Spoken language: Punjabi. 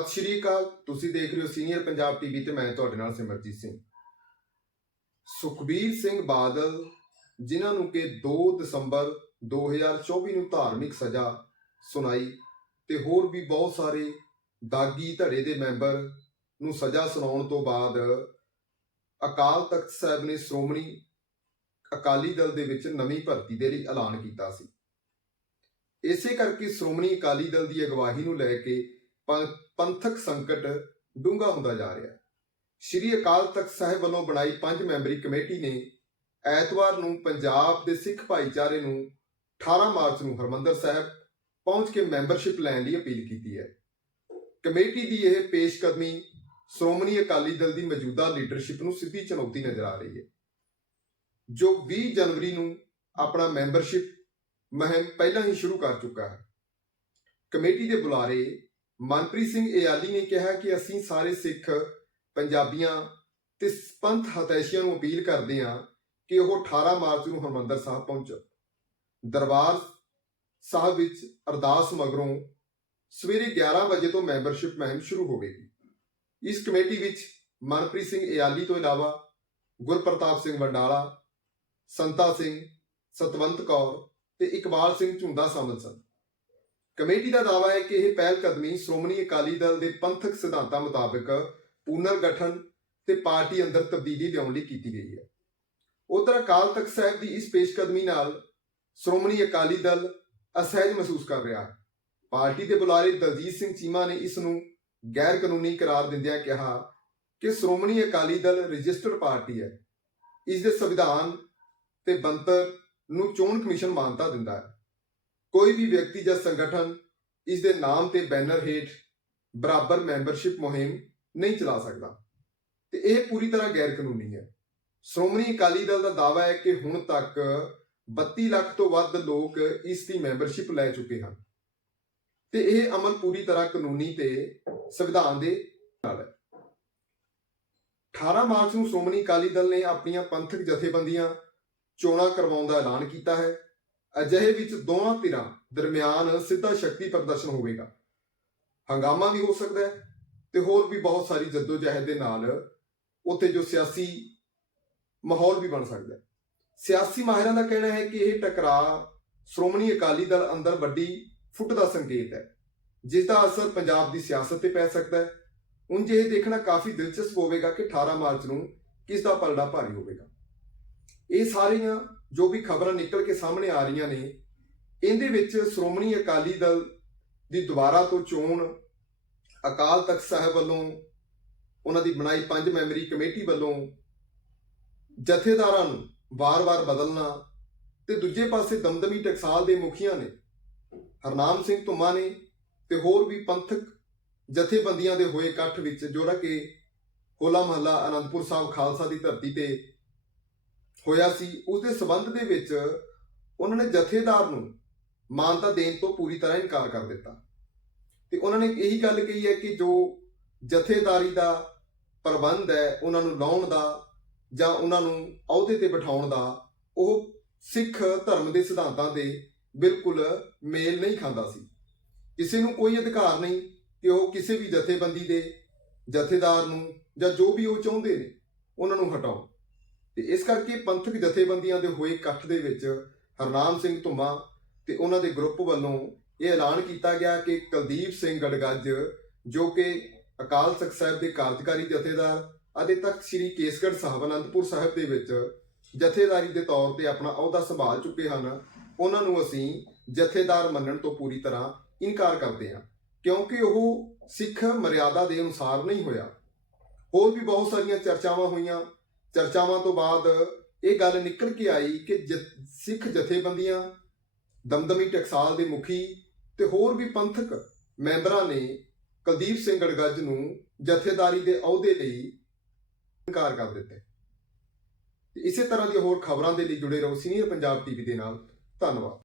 ਸਤਿ ਸ਼੍ਰੀ ਅਕਾਲ। ਤੁਸੀਂ ਦੇਖ ਰਹੇ ਹੋ ਸੀਨੀਅਰ ਪੰਜਾਬ ਟੀਵੀ ਤੇ ਮੈਂ ਤੁਹਾਡੇ ਨਾਲ ਸਿਮਰਜੀਤ ਸਿੰਘ। ਸੁਖਬੀਰ ਸਿੰਘ ਬਾਦਲ, ਜਿਨ੍ਹਾਂ ਨੂੰ ਕਿ 2 ਦਸੰਬਰ 2024 ਨੂੰ ਧਾਰਮਿਕ ਸਜ਼ਾ ਸੁਣਾਈ ਤੇ ਹੋਰ ਵੀ ਬਹੁਤ ਸਾਰੇ ਦਾਗੀ ਧੜੇ ਦੇ ਮੈਂਬਰ ਨੂੰ ਸਜ਼ਾ ਸੁਣਾਉਣ ਤੋਂ ਬਾਅਦ ਅਕਾਲ ਤਖਤ ਸਾਹਿਬ ਨੇ ਸ਼੍ਰੋਮਣੀ ਅਕਾਲੀ ਦਲ ਦੇ ਵਿੱਚ ਨਵੀਂ ਭਰਤੀ ਦੇ ਲਈ ਐਲਾਨ ਕੀਤਾ ਸੀ। ਇਸੇ ਕਰਕੇ ਸ਼੍ਰੋਮਣੀ ਅਕਾਲੀ ਦਲ ਦੀ ਅਗਵਾਈ ਨੂੰ ਲੈ ਕੇ ਪੰਥਕ ਸੰਕਟ ਡੂੰਘਾ ਹੁੰਦਾ ਜਾ ਰਿਹਾ। ਹੈ ਸ਼੍ਰੀ ਅਕਾਲ ਤਖਤ ਸਾਹਿਬ ਵੱਲੋਂ ਬਣਾਈ ਪੰਜ ਮੈਂਬਰੀ ਕਮੇਟੀ ਨੇ ਐਤਵਾਰ ਨੂੰ ਪੰਜਾਬ ਦੇ ਸਿੱਖ ਭਾਈਚਾਰੇ ਨੂੰ 18 ਮਾਰਚ ਨੂੰ ਹਰਮੰਦਰ ਸਾਹਿਬ ਪਹੁੰਚ ਕੇ ਮੈਂਬਰਸ਼ਿਪ ਲੈਣ ਦੀ ਅਪੀਲ ਕੀਤੀ ਹੈ। ਕਮੇਟੀ ਦੀ ਇਹ ਪੇਸ਼ਕਦਮੀ ਸ਼੍ਰੋਮਣੀ ਅਕਾਲੀ ਦਲ ਦੀ ਮੌਜੂਦਾ ਲੀਡਰਸ਼ਿਪ ਨੂੰ ਸਿੱਧੀ ਚੁਣੌਤੀ ਨਜ਼ਰ ਆ ਰਹੀ ਹੈ। ਜੋ 20 ਜਨਵਰੀ ਨੂੰ ਆਪਣਾ ਮੈਂਬਰਸ਼ਿਪ ਮੁਹਿੰਮ ਪਹਿਲਾਂ ਹੀ ਸ਼ੁਰੂ ਕਰ ਚੁੱਕਾ ਹੈ। ਕਮੇਟੀ ਦੇ ਬੁਲਾਰੇ ਮਨਪ੍ਰੀਤ ਸਿੰਘ ਇਆਲੀ ਨੇ ਕਿਹਾ ਕਿ ਅਸੀਂ ਸਾਰੇ ਸਿੱਖ ਪੰਜਾਬੀਆਂ ਤੇ ਪੰਥ ਹਤੈਸ਼ੀਆਂ ਨੂੰ ਅਪੀਲ ਕਰਦੇ ਹਾਂ ਕਿ ਉਹ 18 ਮਾਰਚ ਨੂੰ ਹਰਮੰਦਰ ਸਾਹਿਬ ਪਹੁੰਚਣ। ਦਰਬਾਰ ਸਾਹਿਬ ਵਿੱਚ ਅਰਦਾਸ ਮਗਰੋਂ ਸਵੇਰੇ 11 ਵਜੇ ਤੋਂ ਮੈਂਬਰਸ਼ਿਪ ਮੁਹਿੰਮ ਸ਼ੁਰੂ ਹੋਵੇਗੀ। ਇਸ ਕਮੇਟੀ ਵਿੱਚ ਮਨਪ੍ਰੀਤ ਸਿੰਘ ਇਆਲੀ ਤੋਂ ਇਲਾਵਾ ਗੁਰਪ੍ਰਤਾਪ ਸਿੰਘ ਵੰਡਾਲਾ, ਸੰਤਾ ਸਿੰਘ, ਸਤਵੰਤ ਕੌਰ ਤੇ ਇਕਬਾਲ ਸਿੰਘ ਝੁੰਦਾ ਸ਼ਾਮਲ ਸਨ। ਕਮੇਟੀ ਦਾ ਦਾਅਵਾ ਹੈ ਕਿ ਇਹ ਪਹਿਲ ਕਦਮੀ ਸ਼੍ਰੋਮਣੀ ਅਕਾਲੀ ਦਲ ਦੇ ਪੰਥਕ ਸਿਧਾਂਤਾਂ ਮੁਤਾਬਕ ਪੁਨਰ ਗਠਨ ਤੇ ਪਾਰਟੀ ਅੰਦਰ ਤਬਦੀਲੀ ਲਿਆਉਣ ਲਈ ਕੀਤੀ ਗਈ ਹੈ। ਉਧਰ ਅਕਾਲ ਤਖਤ ਸਾਹਿਬ ਦੀ ਇਸ ਪੇਸ਼ਕਦਮੀ ਨਾਲ ਸ਼੍ਰੋਮਣੀ ਅਕਾਲੀ ਦਲ ਅਸਹਿਜ ਮਹਿਸੂਸ ਕਰ ਰਿਹਾ ਹੈ। ਪਾਰਟੀ ਦੇ ਬੁਲਾਰੇ ਦਲਜੀਤ ਸਿੰਘ ਚੀਮਾ ਨੇ ਇਸ ਨੂੰ ਗੈਰ ਕਾਨੂੰਨੀ ਕਰਾਰ ਦਿੰਦਿਆਂ ਕਿਹਾ ਕਿ ਸ਼੍ਰੋਮਣੀ ਅਕਾਲੀ ਦਲ ਰਜਿਸਟਰਡ ਪਾਰਟੀ ਹੈ। ਇਸ ਦੇ ਸੰਵਿਧਾਨ ਤੇ ਬੰਤਰ ਨੂੰ ਚੋਣ ਕਮਿਸ਼ਨ ਮਾਨਤਾ ਦਿੰਦਾ ਹੈ। ਕੋਈ ਵੀ ਵਿਅਕਤੀ ਜਾਂ ਸੰਗਠਨ ਇਸ ਦੇ ਨਾਮ ਤੇ ਬੈਨਰ ਹੇਠ ਬਰਾਬਰ ਮੈਂਬਰਸ਼ਿਪ ਮੁਹਿੰਮ ਨਹੀਂ ਚਲਾ ਸਕਦਾ। ਤੇ ਇਹ ਪੂਰੀ ਤਰ੍ਹਾਂ ਗੈਰ ਕਾਨੂੰਨੀ ਹੈ। ਸ਼੍ਰੋਮਣੀ ਅਕਾਲੀ ਦਲ ਦਾ ਦਾਅਵਾ ਹੈ ਕਿ ਹੁਣ ਤੱਕ 32 ਲੱਖ ਤੋਂ ਵੱਧ ਲੋਕ ਇਸ ਦੀ ਮੈਂਬਰਸ਼ਿਪ ਲੈ ਚੁੱਕੇ ਹਨ। ਤੇ ਇਹ ਅਮਲ ਪੂਰੀ ਤਰ੍ਹਾਂ ਕਾਨੂੰਨੀ ਤੇ ਸੰਵਿਧਾਨ ਦੇ ਨਾਲ ਹੈ। 18 ਮਾਰਚ ਨੂੰ ਸ਼੍ਰੋਮਣੀ ਅਕਾਲੀ ਦਲ ਨੇ ਆਪਣੀਆਂ ਪੰਥਕ ਜਥੇਬੰਦੀਆਂ ਚੋਣਾਂ ਕਰਵਾਉਣ ਦਾ ਐਲਾਨ ਕੀਤਾ ਹੈ। ਅਜਿਹੇ ਵਿੱਚ ਦੋਵਾਂ ਧਿਰਾਂ ਦਰਮਿਆਨ ਸਿੱਧਾ ਸ਼ਕਤੀ ਪ੍ਰਦਰਸ਼ਨ ਹੋਵੇਗਾ। ਹੰਗਾਮਾ ਵੀ ਹੋ ਸਕਦਾ ਹੈ ਤੇ ਹੋਰ ਵੀ ਬਹੁਤ ਸਾਰੀ ਜਦੋਜਹਿਦ ਦੇ ਨਾਲ ਉੱਥੇ ਜੋ ਸਿਆਸੀ ਮਾਹੌਲ ਵੀ ਬਣ ਸਕਦਾ ਹੈ। ਸਿਆਸੀ ਮਾਹਿਰਾਂ ਦਾ ਕਹਿਣਾ ਹੈ ਕਿ ਇਹ ਟਕਰਾਅ ਸ਼੍ਰੋਮਣੀ ਅਕਾਲੀ ਦਲ ਅੰਦਰ ਵੱਡੀ ਫੁੱਟ ਦਾ ਸੰਕੇਤ ਹੈ, ਜਿਸ ਦਾ ਅਸਰ ਪੰਜਾਬ ਦੀ ਸਿਆਸਤ ਤੇ ਪੈ ਸਕਦਾ ਹੈ। ਉਂਝ ਇਹ ਦੇਖਣਾ ਕਾਫੀ ਦਿਲਚਸਪ ਹੋਵੇਗਾ ਕਿ 18 ਮਾਰਚ ਨੂੰ ਕਿਸ ਦਾ ਪਲੜਾ ਭਾਰੀ ਹੋਵੇਗਾ। ਇਹ ਸਾਰੀਆਂ ਜੋ ਵੀ ਖਬਰਾਂ ਨਿਕਲ ਕੇ ਸਾਹਮਣੇ ਆ ਰਹੀਆਂ ਨੇ, ਇਹਦੇ ਵਿੱਚ ਸ਼੍ਰੋਮਣੀ ਅਕਾਲੀ ਦਲ ਦੀ ਦੁਬਾਰਾ ਤੋਂ ਚੋਣ, ਅਕਾਲ ਤਖਤ ਸਾਹਿਬ ਵੱਲੋਂ, ਉਹਨਾਂ ਦੀ ਬਣਾਈ ਪੰਜ ਮੈਂਬਰੀ ਕਮੇਟੀ ਵੱਲੋਂ ਜਥੇਦਾਰਾਂ ਨੂੰ ਵਾਰ-ਵਾਰ ਬਦਲਣਾ ਤੇ ਦੂਜੇ ਪਾਸੇ ਦਮਦਮੀ ਟਕਸਾਲ ਦੇ ਮੁਖੀਆਂ ਨੇ, ਹਰਨਾਮ ਸਿੰਘ ਧੁੰਮਾ ਨੇ ਤੇ ਹੋਰ ਵੀ ਪੰਥਕ ਜਥੇਬੰਦੀਆਂ ਦੇ ਹੋਏ ਇਕੱਠ ਵਿੱਚ ਜੋੜਾ ਕਿ ਹੋਲਾ ਮਹੱਲਾ ਅਨੰਦਪੁਰ ਸਾਹਿਬ ਖਾਲਸਾ ਦੀ ਧਰਤੀ ਤੇ ਹੋਇਆ ਸੀ ਉਸ ਦੇ ਸਬੰਧ ਦੇ ਵਿੱਚ ਉਹਨਾਂ ਨੇ ਜਥੇਦਾਰ ਨੂੰ ਮਾਨਤਾ ਦੇਣ ਤੋਂ ਪੂਰੀ ਤਰ੍ਹਾਂ ਇਨਕਾਰ ਕਰ ਦਿੱਤਾ। ਤੇ ਉਹਨਾਂ ਨੇ ਇਹੀ ਗੱਲ ਕਹੀ ਹੈ ਕਿ ਜੋ ਜਥੇਦਾਰੀ ਦਾ ਪ੍ਰਬੰਧ ਹੈ, ਉਹਨਾਂ ਨੂੰ ਲਾਉਣ ਦਾ ਜਾਂ ਉਹਨਾਂ ਨੂੰ ਅਹੁਦੇ ਤੇ ਬਿਠਾਉਣ ਦਾ, ਉਹ ਸਿੱਖ ਧਰਮ ਦੇ ਸਿਧਾਂਤਾਂ ਦੇ ਬਿਲਕੁਲ ਮੇਲ ਨਹੀਂ ਖਾਂਦਾ ਸੀ। ਕਿਸੇ ਨੂੰ ਕੋਈ ਅਧਿਕਾਰ ਨਹੀਂ ਕਿ ਉਹ ਕਿਸੇ ਵੀ ਜਥੇਬੰਦੀ ਦੇ ਜਥੇਦਾਰ ਨੂੰ ਜਾਂ ਜੋ ਵੀ ਉਹ ਚਾਹੁੰਦੇ ਨੇ, ਉਹਨਾਂ ਨੂੰ ਹਟਾਉਣ। ਤੇ ਇਸ ਕਰਕੇ ਪੰਥਕ ਜਥੇਬੰਦੀਆਂ ਦੇ ਹੋਏ ਇਕੱਠ ਦੇ ਵਿੱਚ ਹਰਨਾਮ ਸਿੰਘ ਧੁੰਮਾ ਤੇ ਉਹਨਾਂ ਦੇ ਗਰੁੱਪ ਵੱਲੋਂ ਇਹ ਐਲਾਨ ਕੀਤਾ ਗਿਆ ਕਿ ਕੁਲਦੀਪ ਸਿੰਘ ਗੜਗੱਜ, ਜੋ ਕਿ ਅਕਾਲ ਤਖਤ ਸਾਹਿਬ ਦੇ ਕਾਰਜਕਾਰੀ ਜਥੇਦਾਰ, ਅਤੇ ਤਖਤ ਸ੍ਰੀ ਕੇਸਗੜ੍ਹ ਸਾਹਿਬ ਅਨੰਦਪੁਰ ਸਾਹਿਬ ਦੇ ਵਿੱਚ ਜਥੇਦਾਰੀ ਦੇ ਤੌਰ ਤੇ ਆਪਣਾ ਅਹੁਦਾ ਸੰਭਾਲ ਚੁੱਕੇ ਹਨ, ਉਹਨਾਂ ਨੂੰ ਅਸੀਂ ਜਥੇਦਾਰ ਮੰਨਣ ਤੋਂ ਪੂਰੀ ਤਰ੍ਹਾਂ ਇਨਕਾਰ ਕਰਦੇ ਹਾਂ, ਕਿਉਂਕਿ ਉਹ ਸਿੱਖ ਮਰਿਆਦਾ ਦੇ ਅਨੁਸਾਰ ਨਹੀਂ ਹੋਇਆ। ਹੋਰ ਵੀ ਬਹੁਤ ਸਾਰੀਆਂ ਚਰਚਾਵਾਂ ਹੋਈਆਂ ਚਰਚਾਵਾਂ ਤੋਂ ਬਾਅਦ ਇਹ ਗੱਲ ਨਿਕਲ ਕੇ ਆਈ ਕਿ ਜ- ਸਿੱਖ ਜਥੇਬੰਦੀਆਂ, ਦਮਦਮੀ ਟਕਸਾਲ ਦੇ ਮੁਖੀ ਤੇ ਹੋਰ ਵੀ ਪੰਥਕ ਮੈਂਬਰਾਂ ਨੇ ਕੁਲਦੀਪ ਸਿੰਘ ਗੜਗੱਜ ਨੂੰ ਜਥੇਦਾਰੀ ਦੇ ਅਹੁਦੇ ਲਈ ਇਨਕਾਰ ਕਰ ਦਿੱਤਾ। ਇਸੇ ਤਰ੍ਹਾਂ ਦੀਆਂ ਹੋਰ ਖਬਰਾਂ ਦੇ ਲਈ ਜੁੜੇ ਰਹੋ ਸੀਨੀਅਰ ਪੰਜਾਬ ਟੀਵੀ ਦੇ ਨਾਲ। ਧੰਨਵਾਦ।